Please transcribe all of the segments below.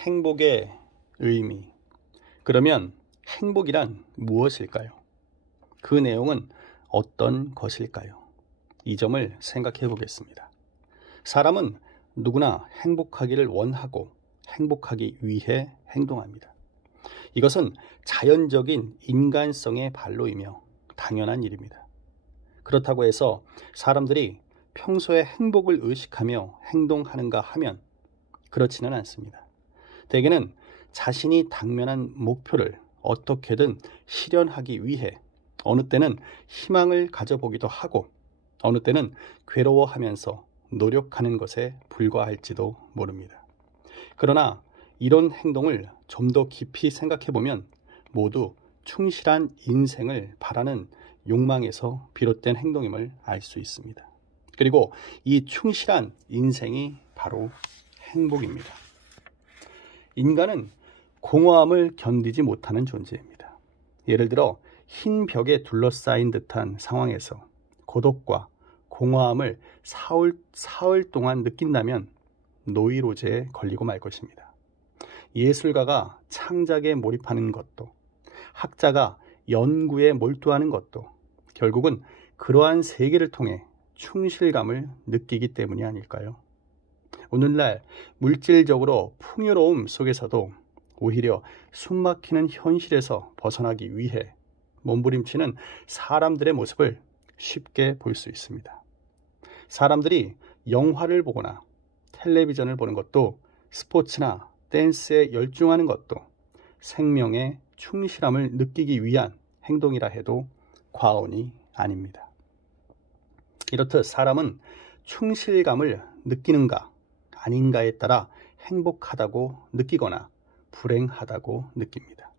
행복의 의미. 그러면 행복이란 무엇일까요? 그 내용은 어떤 것일까요? 이 점을 생각해 보겠습니다. 사람은 누구나 행복하기를 원하고 행복하기 위해 행동합니다. 이것은 자연적인 인간성의 발로이며 당연한 일입니다. 그렇다고 해서 사람들이 평소에 행복을 의식하며 행동하는가 하면 그렇지는 않습니다. 대개는 자신이 당면한 목표를 어떻게든 실현하기 위해 어느 때는 희망을 가져보기도 하고 어느 때는 괴로워하면서 노력하는 것에 불과할지도 모릅니다. 그러나 이런 행동을 좀 더 깊이 생각해보면 모두 충실한 인생을 바라는 욕망에서 비롯된 행동임을 알 수 있습니다. 그리고 이 충실한 인생이 바로 행복입니다. 인간은 공허함을 견디지 못하는 존재입니다. 예를 들어 흰 벽에 둘러싸인 듯한 상황에서 고독과 공허함을 사흘 동안 느낀다면 노이로제에 걸리고 말 것입니다. 예술가가 창작에 몰입하는 것도, 학자가 연구에 몰두하는 것도 결국은 그러한 세계를 통해 충실감을 느끼기 때문이 아닐까요? 오늘날 물질적으로 풍요로움 속에서도 오히려 숨막히는 현실에서 벗어나기 위해 몸부림치는 사람들의 모습을 쉽게 볼 수 있습니다. 사람들이 영화를 보거나 텔레비전을 보는 것도, 스포츠나 댄스에 열중하는 것도 생명의 충실함을 느끼기 위한 행동이라 해도 과언이 아닙니다. 이렇듯 사람은 충실감을 느끼는가 아닌가에 따라 행복하다고 느끼거나 불행하다고 느낍니다.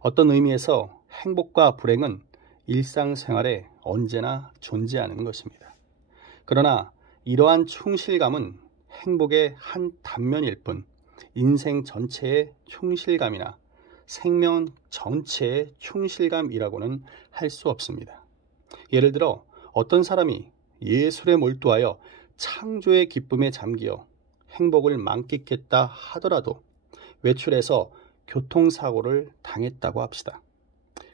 어떤 의미에서 행복과 불행은 일상생활에 언제나 존재하는 것입니다. 그러나 이러한 충실감은 행복의 한 단면일 뿐 인생 전체의 충실감이나 생명 전체의 충실감이라고는 할 수 없습니다. 예를 들어 어떤 사람이 예술에 몰두하여 창조의 기쁨에 잠기어 행복을 만끽했다 하더라도 외출해서 교통사고를 당했다고 합시다.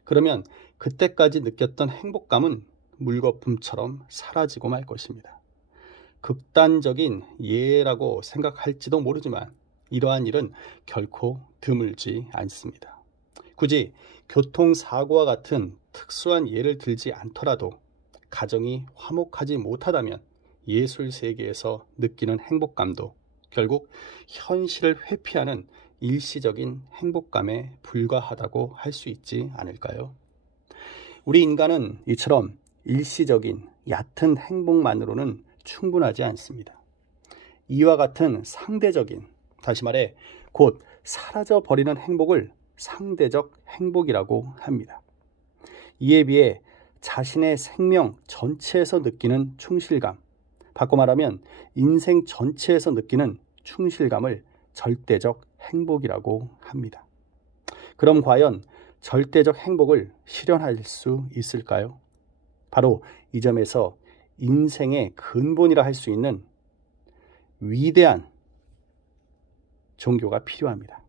그러면 그때까지 느꼈던 행복감은 물거품처럼 사라지고 말 것입니다. 극단적인 예라고 생각할지도 모르지만 이러한 일은 결코 드물지 않습니다. 굳이 교통사고와 같은 특수한 예를 들지 않더라도 가정이 화목하지 못하다면 예술 세계에서 느끼는 행복감도 결국 현실을 회피하는 일시적인 행복감에 불과하다고 할 수 있지 않을까요? 우리 인간은 이처럼 일시적인 얕은 행복만으로는 충분하지 않습니다. 이와 같은 상대적인, 다시 말해 곧 사라져버리는 행복을 상대적 행복이라고 합니다. 이에 비해 자신의 생명 전체에서 느끼는 충실감, 바꿔 말하면 인생 전체에서 느끼는 충실감을 절대적 행복이라고 합니다. 그럼 과연 절대적 행복을 실현할 수 있을까요? 바로 이 점에서 인생의 근본이라 할 수 있는 위대한 종교가 필요합니다.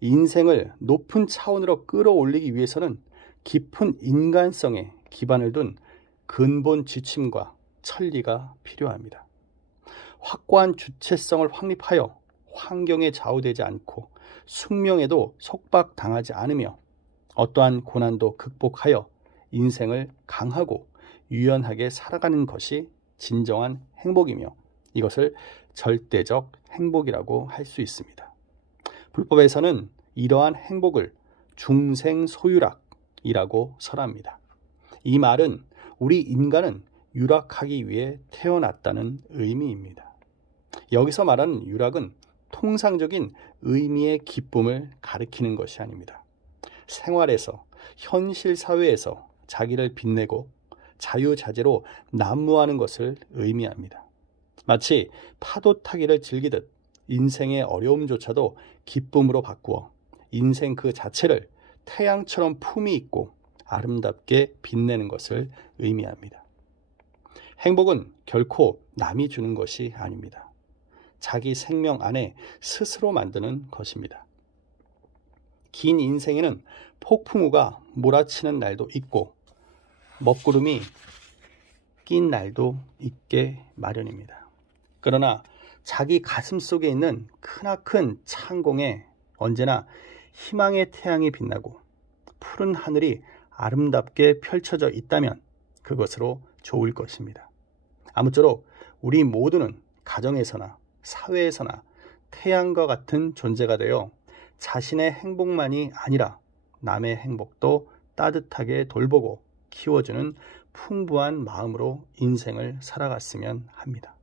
인생을 높은 차원으로 끌어올리기 위해서는 깊은 인간성에 기반을 둔 근본 지침과 천리가 필요합니다. 확고한 주체성을 확립하여 환경에 좌우되지 않고 숙명에도 속박당하지 않으며 어떠한 고난도 극복하여 인생을 강하고 유연하게 살아가는 것이 진정한 행복이며 이것을 절대적 행복이라고 할 수 있습니다. 불법에서는 이러한 행복을 중생소유락이라고 설합니다. 이 말은 우리 인간은 유락하기 위해 태어났다는 의미입니다. 여기서 말하는 유락은 통상적인 의미의 기쁨을 가리키는 것이 아닙니다. 생활에서, 현실 사회에서 자기를 빛내고 자유자재로 난무하는 것을 의미합니다. 마치 파도 타기를 즐기듯 인생의 어려움조차도 기쁨으로 바꾸어 인생 그 자체를 태양처럼 품위 있고 아름답게 빛내는 것을 의미합니다. 행복은 결코 남이 주는 것이 아닙니다. 자기 생명 안에 스스로 만드는 것입니다. 긴 인생에는 폭풍우가 몰아치는 날도 있고 먹구름이 낀 날도 있게 마련입니다. 그러나 자기 가슴 속에 있는 크나큰 창공에 언제나 희망의 태양이 빛나고 푸른 하늘이 아름답게 펼쳐져 있다면 그것으로 좋을 것입니다. 아무쪼록 우리 모두는 가정에서나 사회에서나 태양과 같은 존재가 되어 자신의 행복만이 아니라 남의 행복도 따뜻하게 돌보고 키워주는 풍부한 마음으로 인생을 살아갔으면 합니다.